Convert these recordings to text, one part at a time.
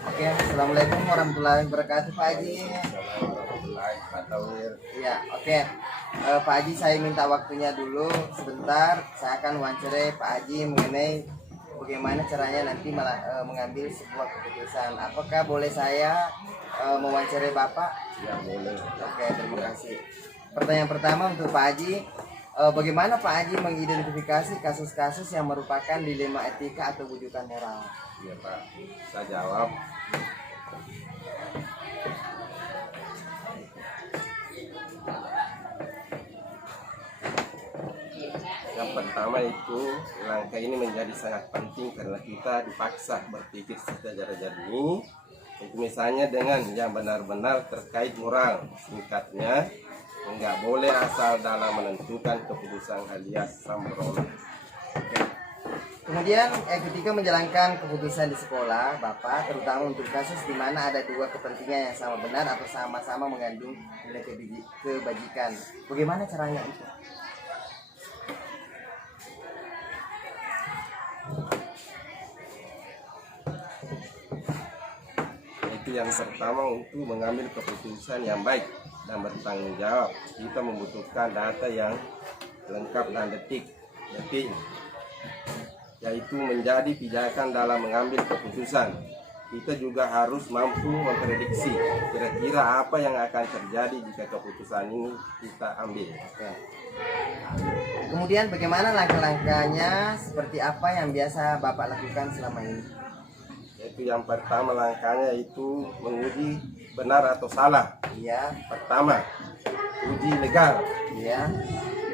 Oke, assalamualaikum warahmatullahi wabarakatuh, Pak Haji. Ya, oke. Pak Haji, saya minta waktunya dulu sebentar. Saya akan wawancarai Pak Haji mengenai bagaimana caranya nanti mengambil sebuah keputusan. Apakah boleh saya mewawancarai Bapak? Ya boleh. Oke, terima kasih. Pertanyaan pertama untuk Pak Haji, bagaimana Pak Haji mengidentifikasi kasus-kasus yang merupakan dilema etika atau wujudan moral? Ya Pak, saya jawab. Yang pertama itu, langkah ini menjadi sangat penting karena kita dipaksa berpikir secara jernih. Itu misalnya dengan yang benar-benar terkait moral. Singkatnya, nggak boleh asal dalam menentukan keputusan alias sembrono. Kemudian ketika menjalankan keputusan di sekolah, Bapak, terutama untuk kasus di mana ada dua kepentingan yang sama benar atau sama-sama mengandung nilai kebajikan, bagaimana caranya itu? Itu yang pertama, untuk mengambil keputusan yang baik dan bertanggung jawab. Kita membutuhkan data yang lengkap dan detik, yaitu menjadi pijakan dalam mengambil keputusan. Kita juga harus mampu memprediksi kira-kira apa yang akan terjadi jika keputusan ini kita ambil. Oke. Kemudian bagaimana langkah-langkahnya, seperti apa yang biasa Bapak lakukan selama ini? Yaitu yang pertama, langkahnya itu menguji benar atau salah. Iya. Pertama, uji legal. Iya.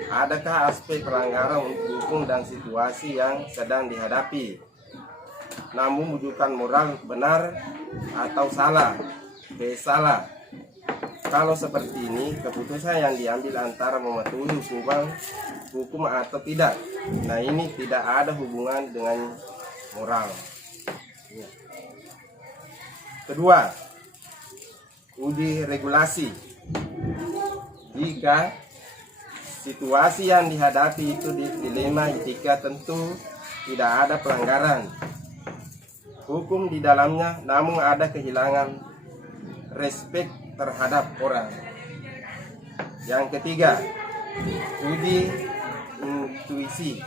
Adakah aspek pelanggaran untuk hukum dan situasi yang sedang dihadapi? Namun wujudan moral benar atau salah? B. Salah. Kalau seperti ini, keputusan yang diambil antara mematuhi hukum atau tidak. Nah, ini tidak ada hubungan dengan moral. Kedua, uji regulasi. Jika situasi yang dihadapi itu dilema etika, tentu tidak ada pelanggaran hukum di dalamnya, namun ada kehilangan respek terhadap orang. Yang ketiga, uji intuisi.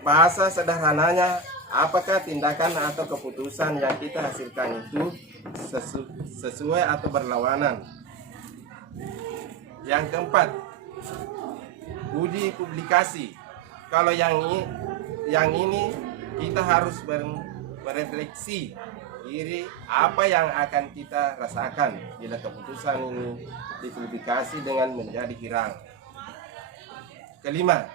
Bahasa sederhananya, apakah tindakan atau keputusan yang kita hasilkan itu sesuai atau berlawanan. Yang keempat, uji publikasi. Kalau yang ini kita harus berefleksi diri apa yang akan kita rasakan bila keputusan ini dipublikasi dengan menjadi viral. Kelima,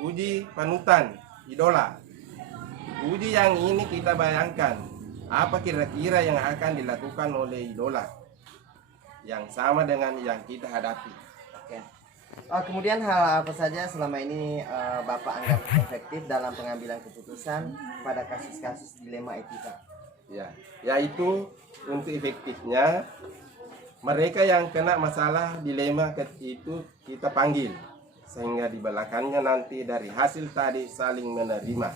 uji panutan, idola. Uji yang ini kita bayangkan apa kira-kira yang akan dilakukan oleh idola yang sama dengan yang kita hadapi. Oke. Kemudian hal apa saja selama ini Bapak anggap efektif dalam pengambilan keputusan pada kasus-kasus dilema etika? Ya, yaitu untuk efektifnya mereka yang kena masalah dilema itu kita panggil, sehingga di belakangnya nanti dari hasil tadi saling menerima.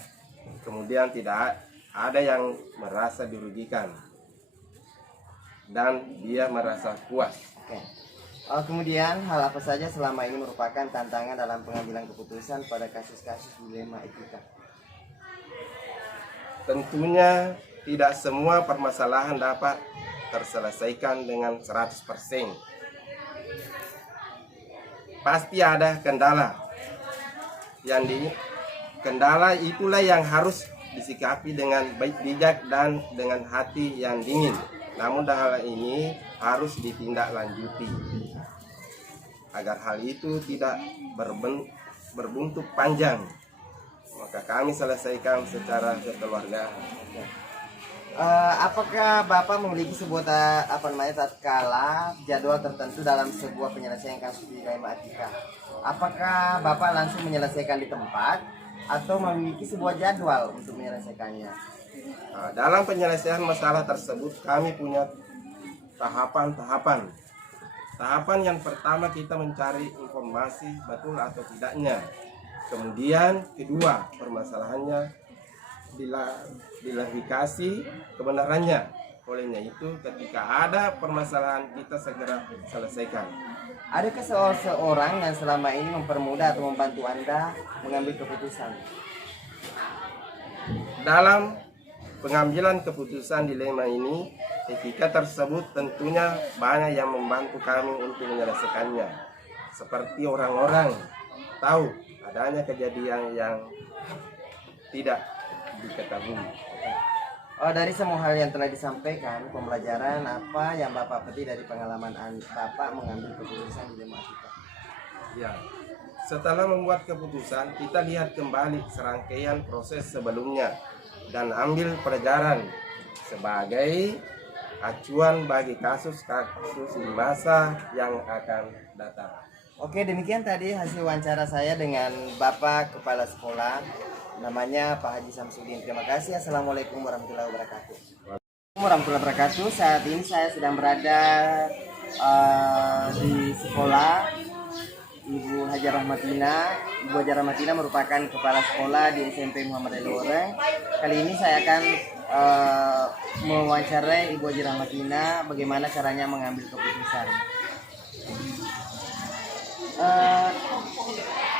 Kemudian tidak ada yang merasa dirugikan dan dia merasa puas. Oke. Kemudian hal apa saja selama ini merupakan tantangan dalam pengambilan keputusan pada kasus-kasus dilema etika? Tentunya tidak semua permasalahan dapat terselesaikan dengan 100%. Pasti ada kendala. Kendala itulah yang harus disikapi dengan baik, bijak, dan dengan hati yang dingin. Namun hal ini harus ditindaklanjuti agar hal itu tidak berbuntut panjang. Maka kami selesaikan secara kekeluargaan. Apakah Bapak memiliki sebuah tatkala jadwal tertentu dalam sebuah penyelesaian kasus dilema etika? Apakah Bapak langsung menyelesaikan di tempat atau memiliki sebuah jadwal untuk menyelesaikannya? Dalam penyelesaian masalah tersebut kami punya tahapan-tahapan. Tahapan yang pertama, kita mencari informasi betul atau tidaknya. Kemudian kedua, permasalahannya dilarifikasi kebenarannya. Olehnya itu ketika ada permasalahan kita segera selesaikan. Adakah seseorang yang selama ini mempermudah atau membantu Anda mengambil keputusan? Dalam pengambilan keputusan dilema ini, etika tersebut tentunya banyak yang membantu kami untuk menyelesaikannya. Seperti orang-orang tahu adanya kejadian yang tidak diketahui. Dari semua hal yang telah disampaikan, pembelajaran apa yang Bapak petik dari pengalaman Bapak mengambil keputusan dilema etika? Ya, setelah membuat keputusan, kita lihat kembali serangkaian proses sebelumnya dan ambil pelajaran sebagai acuan bagi kasus-kasus di masa yang akan datang. Oke, demikian tadi hasil wawancara saya dengan Bapak Kepala Sekolah, namanya Pak Haji Samsudin. Terima kasih. Assalamualaikum warahmatullahi wabarakatuh. Warahmatullahi wabarakatuh. Saat ini saya sedang berada di sekolah Ibu Hajar Rahmatina. Ibu Hajar Rahmatina merupakan kepala sekolah di SMP Muhammad Ali Loreng. Kali ini saya akan mewawancarai Ibu Hajar Rahmatina bagaimana caranya mengambil keputusan.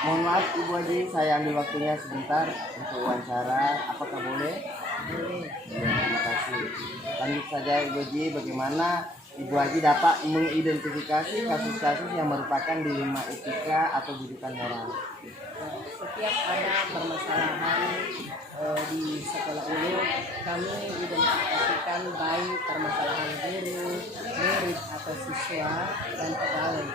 Mohon maaf Ibu Haji, saya ambil waktunya sebentar untuk wawancara. Apakah boleh? Boleh. Ya, terima kasih. Lanjut saja Ibu Haji, bagaimana Ibu Haji dapat mengidentifikasi kasus-kasus yang merupakan dilema etika atau bujukan moral? Setiap ada permasalahan di sekolah ini, kami identifikasikan baik permasalahan guru, murid atau siswa dan pegawai.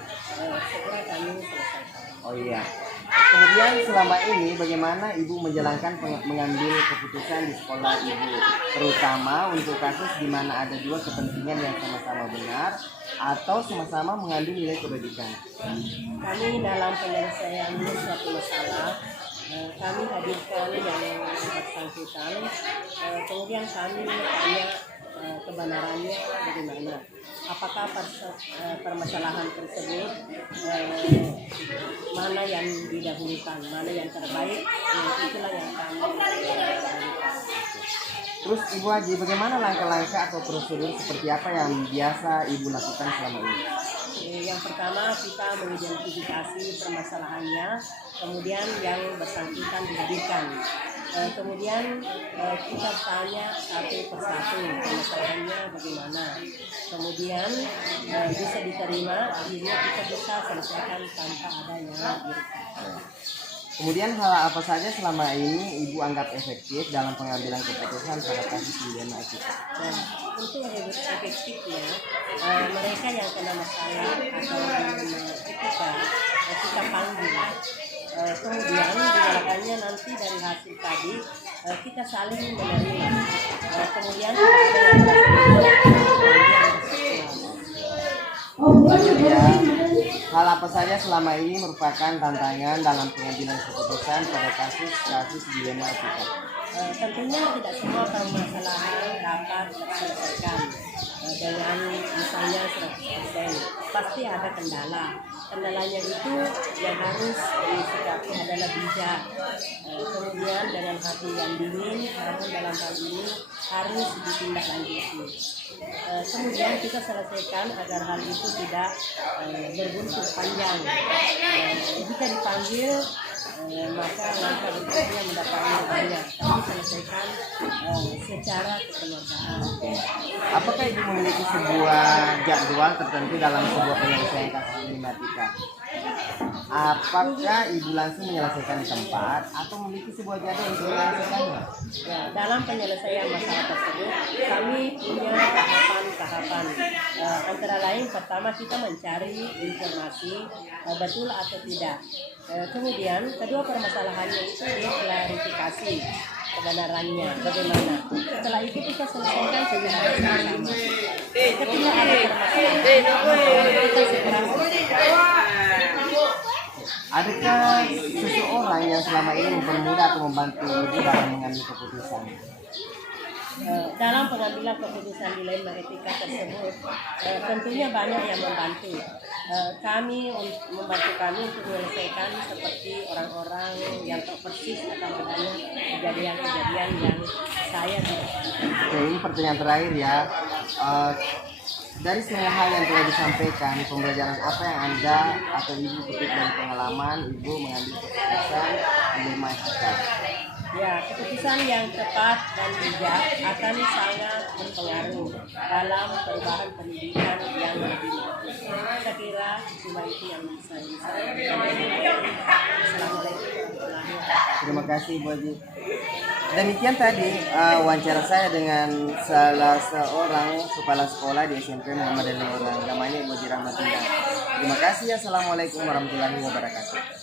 Segera kami selesaikan. Oh iya. Kemudian selama ini bagaimana Ibu menjalankan mengambil keputusan di sekolah Ibu, terutama untuk kasus di mana ada dua kepentingan yang sama-sama benar atau sama-sama mengandung nilai kebaikan? Kami dalam penyelesaian suatu masalah, kami hadirkan yang bersangkutan, kemudian kami tanya kebenarannya bagaimana, apakah permasalahan tersebut mana yang didahulukan, mana yang terbaik, itulah yang kami lakukan. Terus Ibu Haji, bagaimana langkah-langkah atau prosedur seperti apa yang biasa Ibu lakukan selama ini? Yang pertama kita mengidentifikasi permasalahannya, kemudian yang bersangkutan dihadirkan. Kemudian kita tanya satu persatu permasalahannya bagaimana. Kemudian bisa diterima, akhirnya kita bisa selesaikan tanpa adanya irita. Kemudian hal apa saja selama ini Ibu anggap efektif dalam pengambilan keputusan pada kasus dilema etika? Nah, untuk efektifnya mereka yang kena masalah atau dilema etika kita panggil. Kemudian diharapkannya nanti dari hasil tadi kita saling menerima. Kemudian ada yang hal apa saja selama ini merupakan tantangan dalam pengambilan keputusan pada kasus dilema etika? Tentunya tidak semua permasalahan dapat diselesaikan dengan misalnya 100%. Pasti ada kendala. Kendalanya itu yang harus disikapi adalah bijak. Kemudian dengan hati yang dingin, namun dalam hal ini harus ditindaklanjuti. Kemudian kita selesaikan agar hal itu tidak berbuntut panjang. Jika dipanggil maka langkah berikutnya mendapatkan banyak. Kami selesaikan secara kekeluargaan. Apakah Ibu memiliki sebuah jadwal tertentu dalam sebuah penyelesaian kasus dilema etika? Apakah Ibu langsung menyelesaikan di tempat atau memiliki sebuah jadwal untuk menyelesaikannya? Ya, dalam penyelesaian masalah tersebut kami punya tahapan-tahapan. Antara lain pertama kita mencari informasi betul atau tidak. Kemudian kedua permasalahannya itu diklarifikasi kebenarannya bagaimana. Setelah itu kita selesaikan secara bersama. Ketika ada permasalahan kita segera selesaikan. Adakah seseorang yang selama ini mempermudah atau membantu Ibu dalam mengambil keputusan? dalam pengambilan keputusan dilema etika tersebut tentunya banyak yang membantu. Membantu kami untuk menyelesaikan seperti orang-orang yang tahu persis akan adanya kejadian-kejadian yang saya tidak. Oke, ini pertanyaan terakhir ya. Dari semua hal yang telah disampaikan, pembelajaran apa yang Anda atau Ibu petik dari pengalaman Ibu mengambil keputusan dilema etika? Ya, keputusan yang tepat dan bijak akan sangat berpengaruh dalam perubahan pendidikan yang lebih bagus. Saya kira cuma itu yang bisa disampaikan. Assalamualaikum warahmatullahi wabarakatuh. Terima kasih Bu Haji. Demikian tadi wawancara saya dengan salah seorang kepala sekolah di SMP Muhammad Ali Orang, namanya Ibu Haji Rahmatillah. Terima kasih. Assalamualaikum warahmatullahi wabarakatuh.